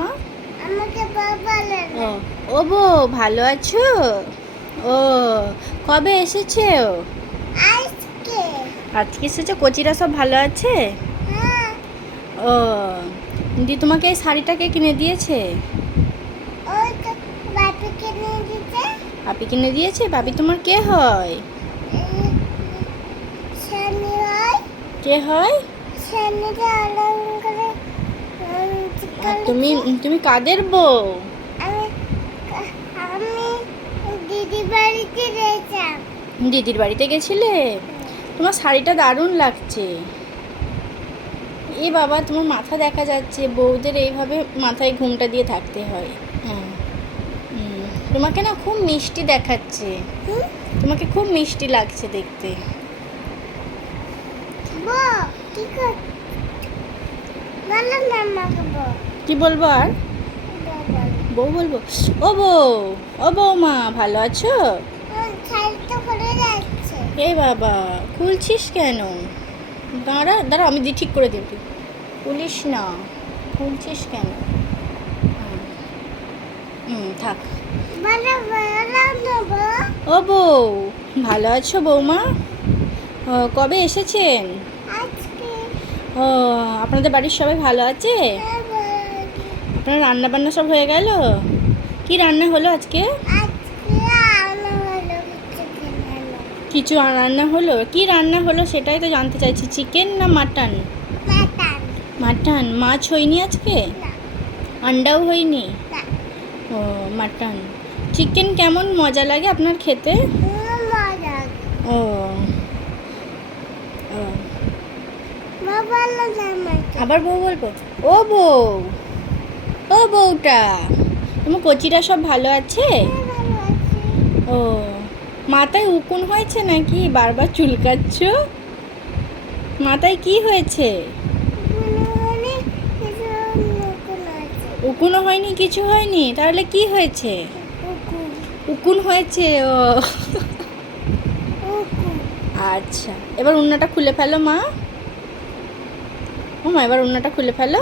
মা আমাকে বাবা ও ও বউ ভালো আছো? ও কবে এসেছে? আজকে আজকে এসেছে। কচিরা সব ভালো আছে? হ্যাঁ ও দি তোমাকে এই শাড়িটা কে কিনে দিয়েছে? ওই তো বাপি কিনে দিতে পাপি কিনে দিয়েছে? পাপি তোমার কে হয়? শনি হয় কে হয়? শনিতে অলঙ্কারে আর তুমি তুমি কাদের বউ? আমি আমি দিদি বাড়িতে গেছিলাম। দিদির বাড়িতে গেছিলে? তোমার শাড়িটা দারুণ লাগছে। এ বাবা, তোমার মাথা দেখা যাচ্ছে। বউদের এইভাবে মাথায় ঘুমটা দিয়ে থাকতে হয়। হ্যাঁ তোমাকে না খুব মিষ্টি দেখাচ্ছে। তোমাকে খুব মিষ্টি লাগছে দেখতে। বউ কি কর বলো না আমাকে বউ কি বলবো আর? বউ বলবো। ও বউ, ও বৌমা ভালো আছো? শাড়িটা পরে যাচ্ছে। এ বাবা, খুলছিস কেন? দাঁড়া দাঁড়া, আমি ঠিক করে দেব। খুলিস না, খুলছিস কেন? থাক। বলো বলো না বউ ও বউ ভালো আছো বৌমা? কবে এসেছেন? আজকে ও আপনাদের বাড়ির সবাই ভালো আছে? আপনার রান্না বান্না সব হয়ে গেল? কি রান্না হলো আজকে? আজকে আলো হলো চিকেন হলো কিছু রান্না হলো? কি রান্না হলো সেটাই তো জানতে চাইছি। চিকেন না মাটন? Mutton mutton. মাছ হয়নি আজকে? না আন্ডাও হয়নি? না ও মাটন। চিকেন কেমন মজা লাগে আপনার খেতে? মজা ও ও বাবা না আমাকে আবার বউ বলবো। ও বউ, ও বউটা, তোমার কচিরা সব ভালো আছে? ভালো আছি ও মাথায় উকুন হয়েছে নাকি? বারবার চুলকাচ্ছ। মাথায় কি হয়েছে? মনে কিছু নতুন আছে উকুনও হয়নি, কিছু হয়নি, তাহলে কি হয়েছে? উকুন উকুন হয়েছে। ও উকুন আচ্ছা, এবার উন্নাটা খুলে ফেলো মা। ও মা, এবার উন্নাটা খুলে ফেলো।